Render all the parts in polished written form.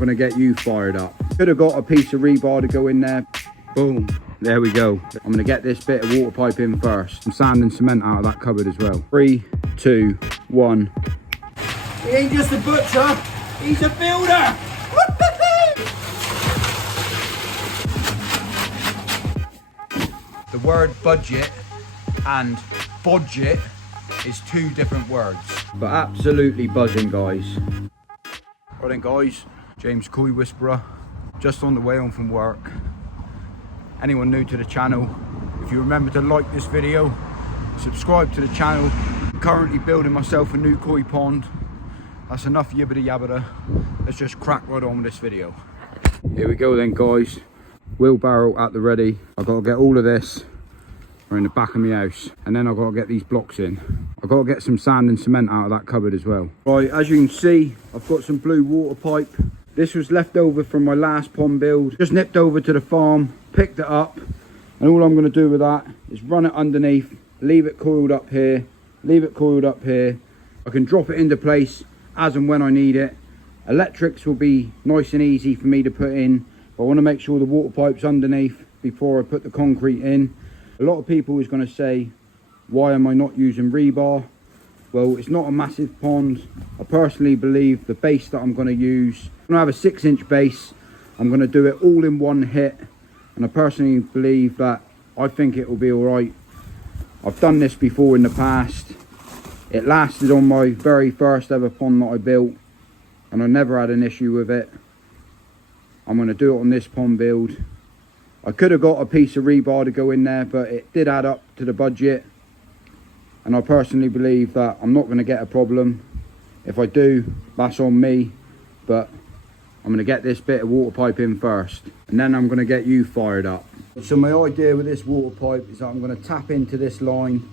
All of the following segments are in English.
going to get you fired up. Could have got a piece of rebar to go in there. Boom, there we go. I'm going to get this bit of water pipe in first. Some sand and cement out of that cupboard as well. 3, 2, 1. He ain't just a butcher, he's a builder. The word budget and budget is two different words. But absolutely buzzing, guys. Right then, guys, James KOOI Whisperer, just on the way home from work. Anyone new to the channel, if you remember to like this video, subscribe to the channel. I'm currently building myself a new koi pond. That's enough yibbity yabbada. Let's just crack right on with this video. Here we go then, guys. Wheelbarrow at the ready. I've got to get all of this in the back of my house, and then I've got to get these blocks in. I've got to get some sand and cement out of that cupboard as well. Right, as you can see, I've got some blue water pipe. This was left over from my last pond build. Just nipped over to the farm, picked it up, and all I'm going to do with that is run it underneath, leave it coiled up here, leave it coiled up here. I can drop it into place as and when I need it. Electrics will be nice and easy for me to put in, but I want to make sure the water pipe's underneath before I put the concrete in. A lot of people is going to say, why am I not using rebar? Well, it's not a massive pond. I personally believe the base that I'm going to use, I'm going to have a 6-inch base. I'm going to do it all in one hit, and I personally believe that I think it will be all right. I've done this before in the past. It lasted on my very first ever pond that I built, and I never had an issue with it. I'm going to do it on this pond build. I could have got a piece of rebar to go in there, but it did add up to the budget, and I personally believe that I'm not going to get a problem. If I do, that's on me, but I'm going to get this bit of water pipe in first, and then I'm going to get you fired up. So my idea with this water pipe is that I'm going to tap into this line.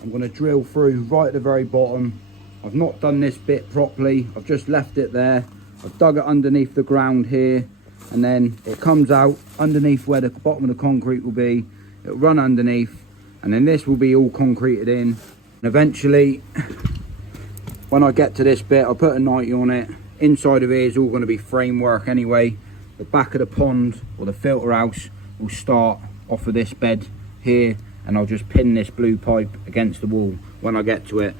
I'm going to drill through right at the very bottom. I've not done this bit properly. I've just left it there. I've dug it underneath the ground here, and then it comes out underneath where the bottom of the concrete will be. It'll run underneath, and then this will be all concreted in. And eventually, when I get to this bit, I'll put a 90 on it. Inside of here is all going to be framework anyway. The back of the pond, or the filter house, will start off of this bed here, and I'll just pin this blue pipe against the wall when I get to it.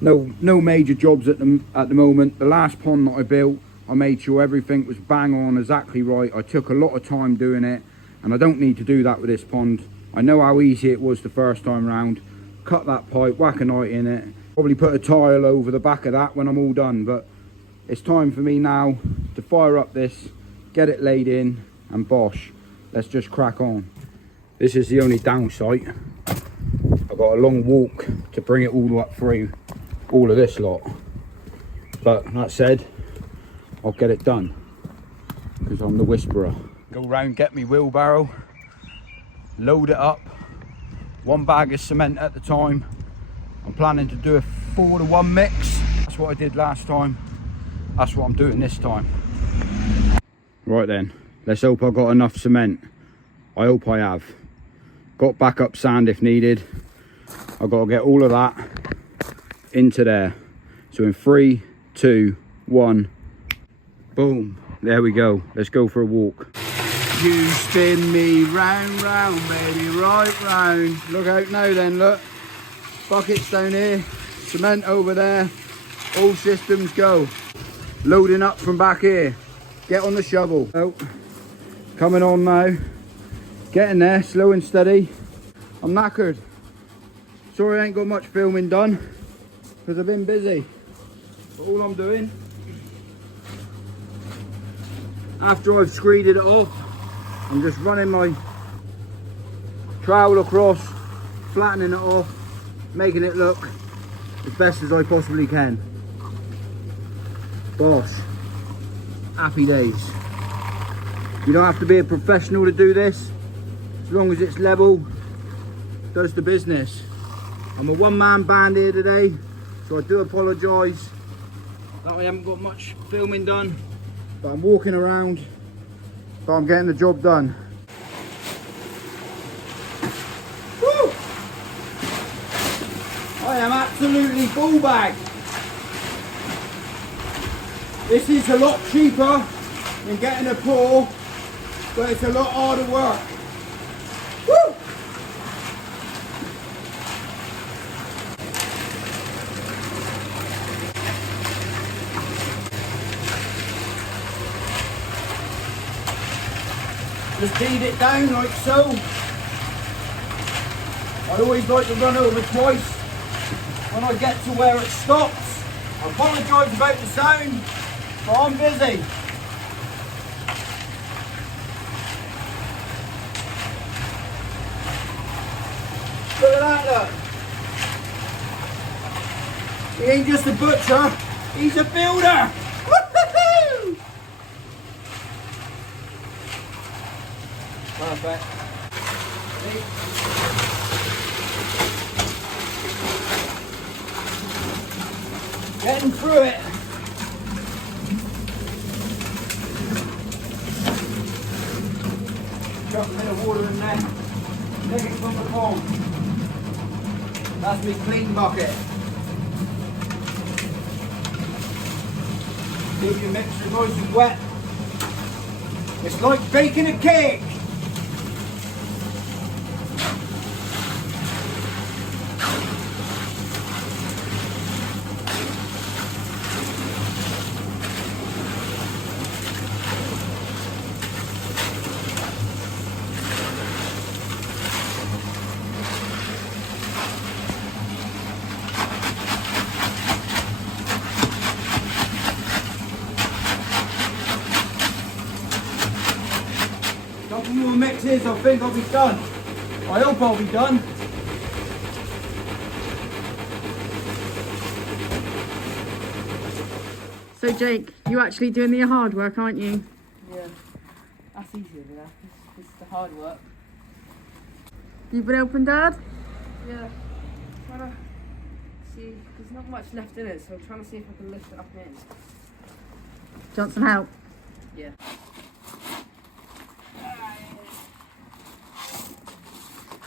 No major jobs at the moment. The last pond that I built, I made sure everything was bang on, exactly right. I took a lot of time doing it, and I don't need to do that with this pond. I know how easy it was the first time round. Cut that pipe, whack a 90 in it, probably put a tile over the back of that when I'm all done. But it's time for me now to fire up this, get it laid in, and bosh, let's just crack on. This is the only downside. I've got a long walk to bring it all up through all of this lot, but that said, I'll get it done because I'm the Whisperer. Go round, get me wheelbarrow, load it up, 1 bag of cement at the time. I'm planning to do a 4-to-1 mix. That's what I did last time. That's what I'm doing this time. Right then, let's hope I got enough cement. I hope I have. Got backup sand if needed. I've got to get all of that into there. So in 3, 2, 1. Boom, there we go. Let's go for a walk. You spin me round, round, baby, right round. Look out now then, look. Buckets down here, cement over there. All systems go. Loading up from back here. Get on the shovel. Oh, coming on now. Getting there, slow and steady. I'm knackered. Sorry I ain't got much filming done, because I've been busy. But all I'm doing, after I've screeded it off, I'm just running my trowel across, flattening it off, making it look as best as I possibly can. Bosh, happy days. You don't have to be a professional to do this. As long as it's level, does the business. I'm a one-man band here today, so I do apologise that I haven't got much filming done, but I'm walking around, but I'm getting the job done. Woo! I am absolutely full bag. This is a lot cheaper than getting a pull, but it's a lot harder work. Woo! Just beat it down like so. I always like to run over twice when I get to where it stops. I apologise about the sound, but I'm busy. Look at that, look. He ain't just a butcher, he's a builder. Woo-hoo-hoo! Perfect. Getting through it. Drop a bit of water in there. Take it from the pond. That's my clean bucket. Keep your mixture nice and wet. It's like baking a cake. Couple more mixes, I think I'll be done. I hope I'll be done. So Jake, you're actually doing the hard work, aren't you? Yeah, that's easier than that. This is the hard work. You've been helping Dad? Yeah, trying to see, there's not much left in it, so I'm trying to see if I can lift it up and in. Johnson, help. Yeah.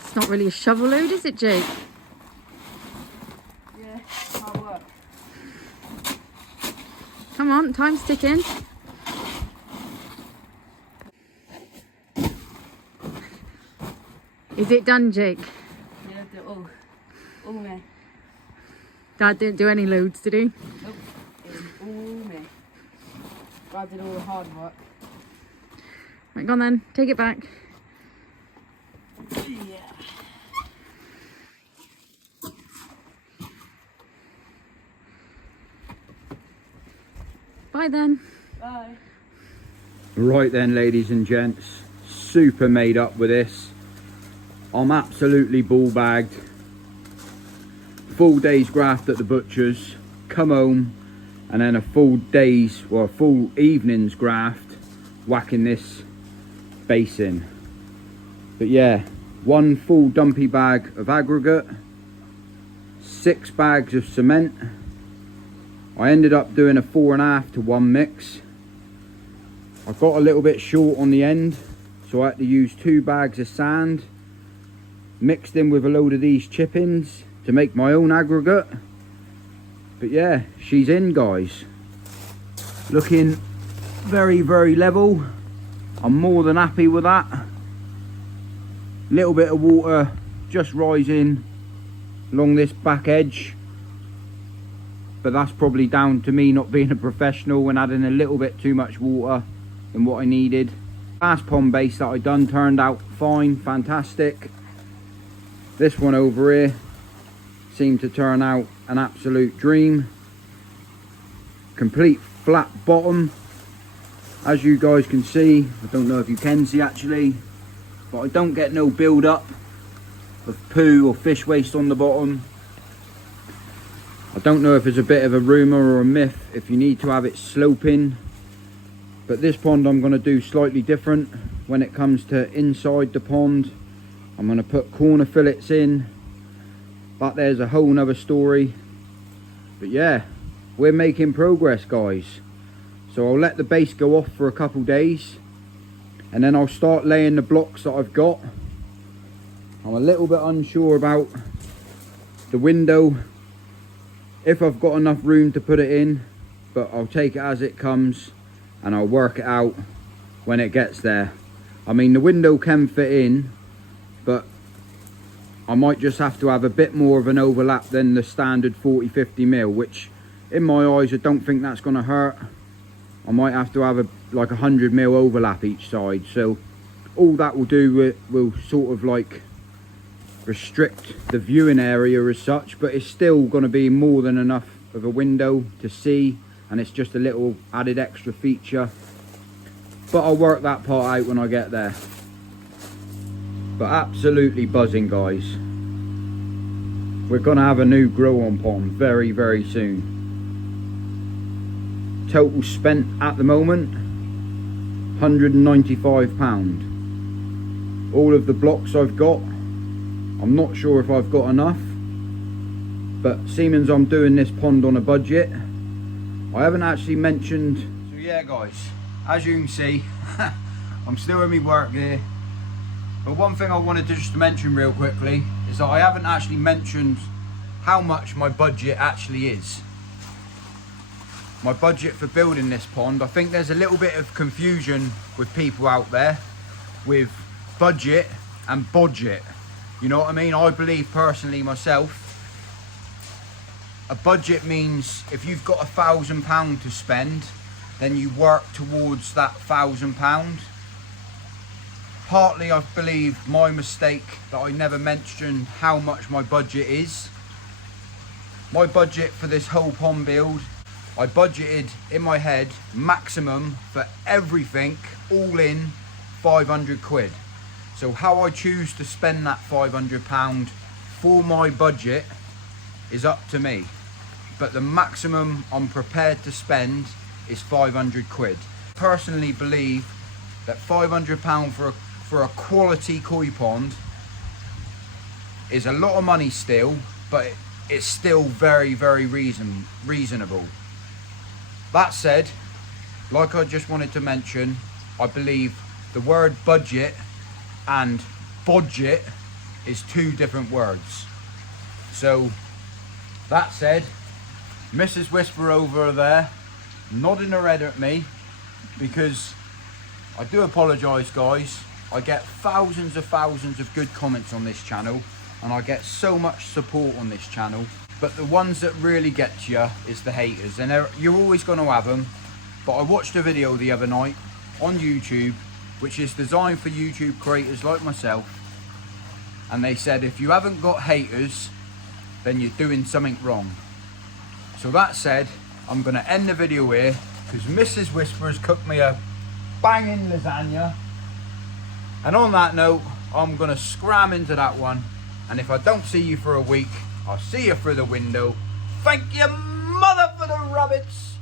It's not really a shovel load, is it, Jake? Yeah, hard work. Come on, time's ticking. Is it done, Jake? Yeah, they're all me. Dad didn't do any loads, did he? Nope, it was all me. I did all the hard work. Right, go on then, take it back. Yeah. Bye then. Bye. Right then, ladies and gents, super made up with this. I'm absolutely ball bagged. Full day's graft at the butcher's, come home, and then a full day's, well, full evening's graft whacking this basin. But yeah, one full dumpy bag of aggregate, 6 bags of cement. I ended up doing a 4.5 to 1 mix. I got a little bit short on the end, so I had to use 2 bags of sand mixed in with a load of these chip-ins to make my own aggregate. But yeah, she's in, guys. Looking very, very level. I'm more than happy with that. Little bit of water just rising along this back edge, but that's probably down to me not being a professional and adding a little bit too much water than what I needed. Last pond base that I done turned out fine, fantastic. This one over here seemed to turn out an absolute dream. Complete flat bottom, as you guys can see. I don't know if you can see actually, but I don't get no build up of poo or fish waste on the bottom. I don't know if it's a bit of a rumour or a myth if you need to have it sloping, but this pond I'm going to do slightly different when it comes to inside the pond. I'm going to put corner fillets in, but there's a whole nother story. But yeah, we're making progress, guys. So I'll let the base go off for a couple days, and then I'll start laying the blocks that I've got. I'm a little bit unsure about the window, if I've got enough room to put it in, but I'll take it as it comes and I'll work it out when it gets there. I mean, the window can fit in, but I might just have to have a bit more of an overlap than the standard 40-50mm, which in my eyes I don't think that's going to hurt. I might have to have like 100mm overlap each side, so all that will do will sort of like restrict the viewing area as such, but it's still going to be more than enough of a window to see, and it's just a little added extra feature. But I'll work that part out when I get there. But absolutely buzzing, guys. We're gonna have a new grow on pond very, very soon. Total spent at the moment, £195. All of the blocks I've got, I'm not sure if I've got enough, but seeming I'm doing this pond on a budget, I haven't actually mentioned. So yeah guys, as you can see, I'm still in my work gear. But one thing I wanted to just mention real quickly is that I haven't actually mentioned how much my budget actually is. My budget for building this pond. I think there's a little bit of confusion with people out there with budget and budget. You know what I mean? I believe personally myself, a budget means if you've got £1,000 to spend, then you work towards that £1,000. Partly I believe my mistake that I never mentioned how much my budget is. My budget for this whole pond build, I budgeted in my head maximum for everything all in 500 quid. So how I choose to spend that £500 for my budget is up to me, but the maximum I'm prepared to spend is 500 quid. Personally believe that £500 for a quality koi pond is a lot of money still, but it's still very, very reasonable. That said, like I just wanted to mention, I believe the word budget and budget is two different words. So that said, Mrs. Whisper over there nodding her head at me, because I do apologise guys, I get thousands of good comments on this channel, and I get so much support on this channel, but the ones that really get you is the haters, and you're always going to have them. But I watched a video the other night on YouTube which is designed for YouTube creators like myself, and they said if you haven't got haters then you're doing something wrong. So that said, I'm going to end the video here because Mrs. Whisper's cooked me a banging lasagna, and on that note I'm going to scram into that one, and if I don't see you for a week, I'll see you through the window. Thank you mother for the rabbits.